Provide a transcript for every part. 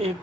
1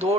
2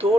2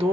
2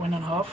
1.5۔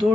2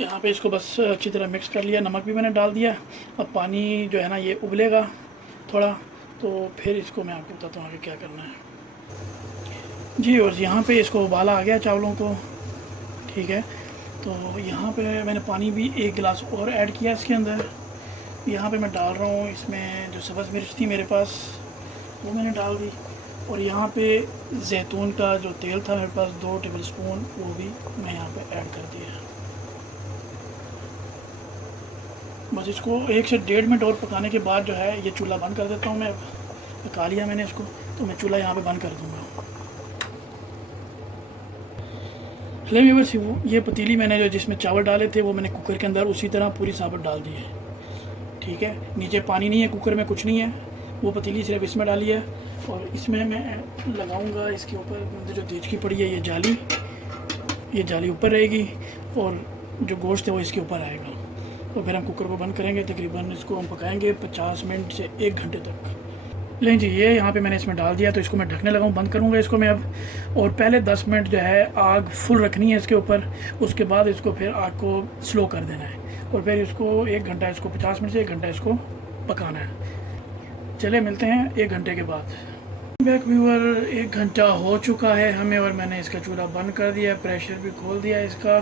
यहाँ पे इसको बस अच्छी तरह मिक्स कर लिया, नमक भी मैंने डाल दिया। अब पानी जो है ना ये उबलेगा थोड़ा, तो फिर इसको मैं आपको बताता हूँ आगे क्या करना है जी। और यहाँ पे इसको उबाला आ गया चावलों को, ठीक है। तो यहाँ पे मैंने पानी भी 1 गिलास और ऐड किया इसके अंदर। यहाँ पे मैं डाल रहा हूँ इसमें जो सब्ज़ मिर्च थी मेरे पास वो मैंने डाल दी, और यहाँ पे जैतून का जो तेल था मेरे पास 2 टेबल स्पून वो भी मैं यहाँ पे ऐड कर दिया। बस इसको 1 से 1.5 मिनट और पकाने के बाद जो है ये चूल्हा बंद कर देता हूँ मैं। पका लिया मैंने इसको, तो मैं चूल्हा यहाँ पे बंद कर दूँगा। व्यूअर्स, ये पतीली मैंने जो जिसमें चावल डाले थे वो मैंने कुकर के अंदर उसी तरह पूरी साबुत डाल दी है, ठीक है। नीचे पानी नहीं है, कुकर में कुछ नहीं है, वो पतीली सिर्फ इसमें डाली है। और इसमें मैं लगाऊंगा इसके ऊपर जो देचकी पड़ी है ये जाली ऊपर रहेगी, और जो गोश्त है वो इसके ऊपर आएगा। और फिर हम कुकर को बंद करेंगे, तकरीबन इसको हम पकाएंगे 50 मिनट से 1 घंटे तक। लेकिन जी ये यहाँ पे मैंने इसमें डाल दिया, तो इसको मैं ढकने लगा हूँ, बंद करूँगा इसको मैं अब। और पहले 10 मिनट जो है आग फुल रखनी है इसके ऊपर, उसके बाद इसको फिर आग को स्लो कर देना है, और फिर इसको 1 घंटा, इसको 50 मिनट से 1 घंटा इसको पकाना है। चले मिलते हैं 1 घंटे के बाद। बैक व्यूअर, 1 घंटा हो चुका है हमें, और मैंने इसका चूल्हा बंद कर दिया, प्रेशर भी खोल दिया इसका।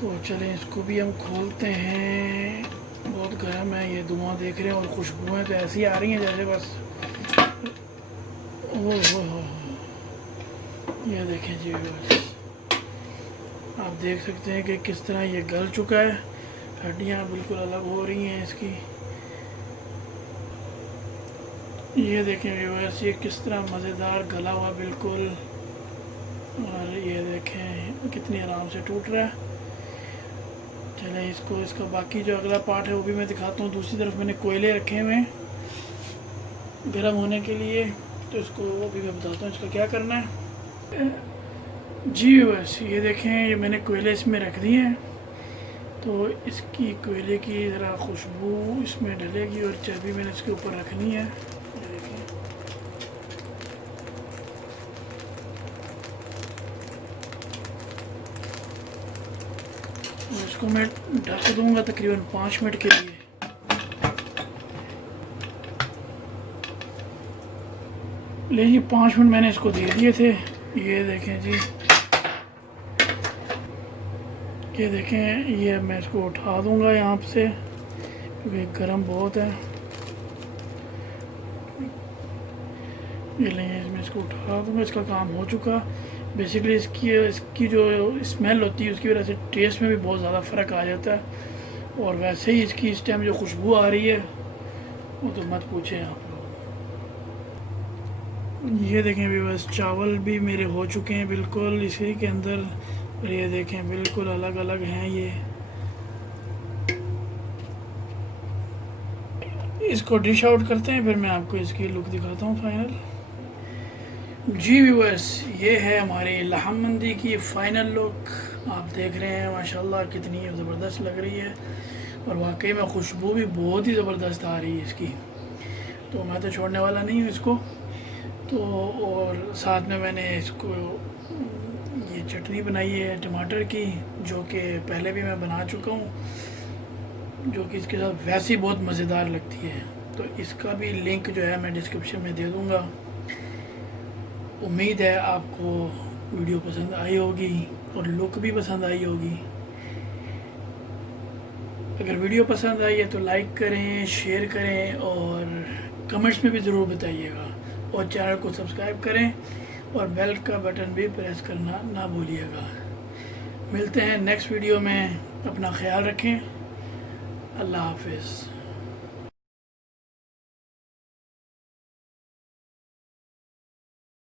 तो चलें इसको भी हम खोलते हैं। बहुत गर्म है, ये धुआं देख रहे हैं, और खुशबुएँ तो ऐसी आ रही हैं जैसे बस हो। ये देखें जी, आप देख सकते हैं कि किस तरह ये गल चुका है, हड्डियाँ बिल्कुल अलग हो रही हैं इसकी। ये देखें व्यूअर्स, ये किस तरह मज़ेदार गला हुआ बिल्कुल, और ये देखें कितनी आराम से टूट रहा है। चलें इसका बाकी जो अगला पार्ट है वो भी मैं दिखाता हूँ। दूसरी तरफ मैंने कोयले रखे हुए हैं गर्म होने के लिए, तो इसको वो भी मैं बताता हूँ इसका क्या करना है जी। बस ये देखें, ये मैंने कोयले इसमें रख दिए हैं, तो इसकी कोयले की ज़रा खुशबू इसमें डलेगी, और चर्बी मैंने इसके ऊपर रखनी है। ये देखें, और इसको मैं ढक दूँगा तकरीबन 5 मिनट के लिए। लेकिन 5 मिनट मैंने इसको दे दिए थे। ये देखें जी, ये देखें, ये मैं इसको उठा दूंगा यहाँ से क्योंकि गर्म बहुत है। ये लें, मैं इसको उठा दूंगा, इसका काम हो चुका। बेसिकली इसकी जो स्मेल होती है उसकी वजह से टेस्ट में भी बहुत ज़्यादा फ़र्क आ जाता है, और वैसे ही इसकी इस टाइम जो खुशबू आ रही है वो तो मत पूछें आप। ये देखें भी, बस चावल भी मेरे हो चुके हैं बिल्कुल इसी के अंदर, और ये देखें बिल्कुल अलग अलग हैं ये। इसको डिश आउट करते हैं, फिर मैं आपको इसकी लुक दिखाता हूँ फाइनल। जी व्यूअर्स, ये है हमारी लहम मंदी की फ़ाइनल लुक। आप देख रहे हैं माशाल्लाह कितनी ज़बरदस्त लग रही है, और वाकई में खुशबू भी बहुत ही ज़बरदस्त आ रही है इसकी। तो मैं तो छोड़ने वाला नहीं हूँ इसको। तो और साथ में मैंने इसको ये चटनी बनाई है टमाटर की, जो कि पहले भी मैं बना चुका हूँ, जो कि इसके साथ वैसे ही बहुत मज़ेदार लगती है। तो इसका भी लिंक जो है मैं डिस्क्रिप्शन में दे दूँगा। उम्मीद है आपको वीडियो पसंद आई होगी और लुक भी पसंद आई होगी। अगर वीडियो पसंद आई है तो लाइक करें, शेयर करें, और कमेंट्स में भी ज़रूर बताइएगा, और चैनल को सब्सक्राइब करें, और बेल का बटन भी प्रेस करना ना भूलिएगा। मिलते हैं नेक्स्ट वीडियो में, अपना ख्याल रखें, अल्लाह हाफिज़।